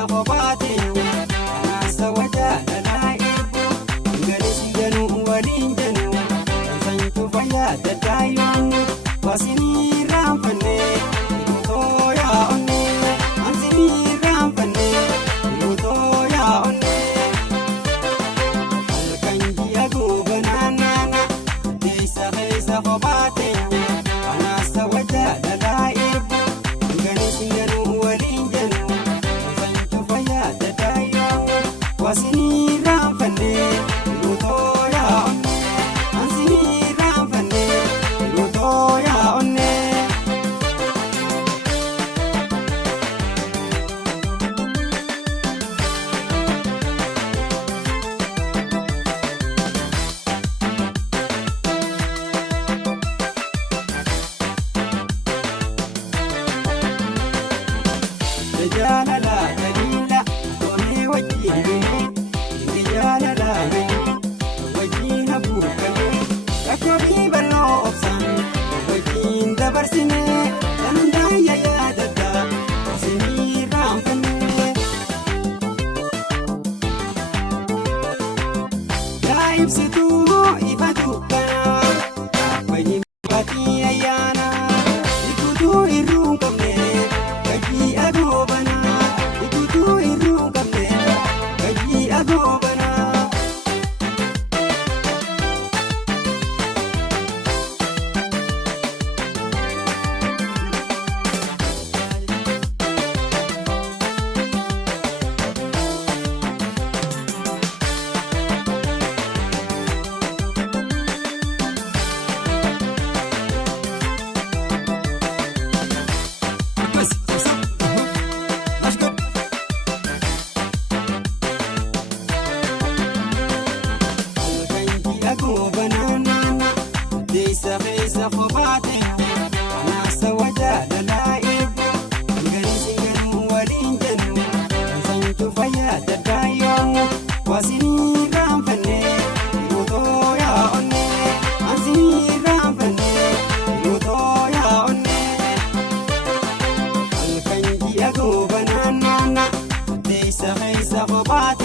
keessa kophaate anaasa wajjaalala eebbu ganis ganuu waliin jennu santu fayyaa dadaayoon wasinii raanfannee ilutoo yaa onnee ansinii raanfannee ilutoo yaa onnee halkan ji'a goobanaanaana deessa keessa kophaate anaasa wajjaalala eebbu ganis ganuu waliin jennu santu fayyaa dadaayoon wasinii raanfannee ilutoo yaa onnee ansinii raanfannee ilutoo yaa onnee. Jaalala daliila doonee wajjin gahee jaalala gahee wajjin haguugamee rakkoo bal'oo obsaan wajjin dabarsinee dandaayya yaadaddaa isinii raanfannee yaa ibsituu ifa dukkanaa wajjin batii ayyaanaa ikutuu irruu qabnee gajii agoobanaa ikutuu irruu qabnee gajii agoobanaa. Deessa keessa kophaate anaasa wajjaalala eebbu ganis ganuu waliin jennu santu fayyaa dadaayoon wasinii raanfannee ilutoo yaa onnee ansinii raanfannee ilutoo yaa onnee halkan ji'a goobanaanaana deessa keessa kophaate